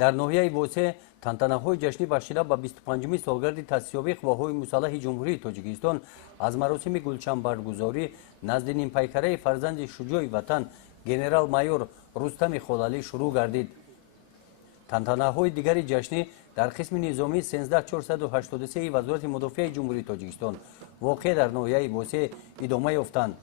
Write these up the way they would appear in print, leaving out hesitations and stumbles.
дар ноҳияи восе тантанаҳои ҷашнӣ бахшида ба 25 солгарди таъсисёбии қувваҳои мусаллаҳи ҷумҳурии тоҷикистон аз маросими гулчанбаргузорӣ назди нимпайкараи фарзанди шуҷои ватан генерал-майор Рустами Холалӣ шурӯъ гардид. тантанаҳои дигари ҷашнӣ дар қисми низомии 13483 вазорати мудофиаи ҷумҳурии тоҷикистон воқеъ дар ноҳияи восе идома ёфтанд.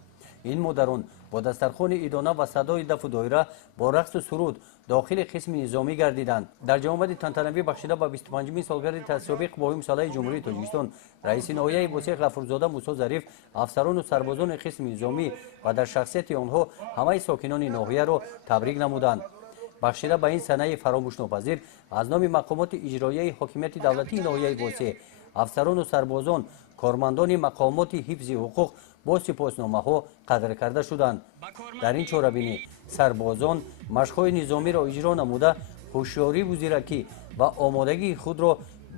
ин модарон бо дастархони идона ва садои дафу доира бо рақсу суруд дохили қисми низомӣ гардиданд. дар ҷамъовади тантанавӣ бахшида ба 25 солгарди таъсисёбии қувваҳои мусаллаҳи ҷумҳурии тоҷикистон раиси ноҳияи восе ғафурзода Мусо Зариф афсарону сарбозони қисми низомӣ ва дар шахсияти онҳо ҳамаи сокинони ноҳияро табрик намуданд. бахшида ба ин санаи фаромӯшнопазир аз номи мақомоти иҷроияи ҳокимияти давлатии ноҳияи восе афсарону сарбозон кормандони мақомоти ҳифзи ҳуқуқ бо сипосномаҳо қадр карда шуданд. дар ин чорабинӣ сарбозон машқҳои низомиро иҷро намуда ҳушёриву зиракӣ ва омодагии худро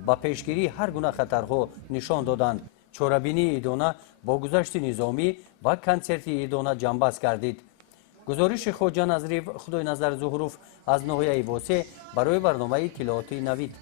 ба пешгирии ҳар гуна хатарҳо нишон доданд. чорабинии идона бо гузашти низомӣ ва консерти идона ҷамъбаст гардид. гузориши хоҷа Назрив Худойназар Зуҳуров аз ноҳияи восе барои барномаи иттилооти Навид.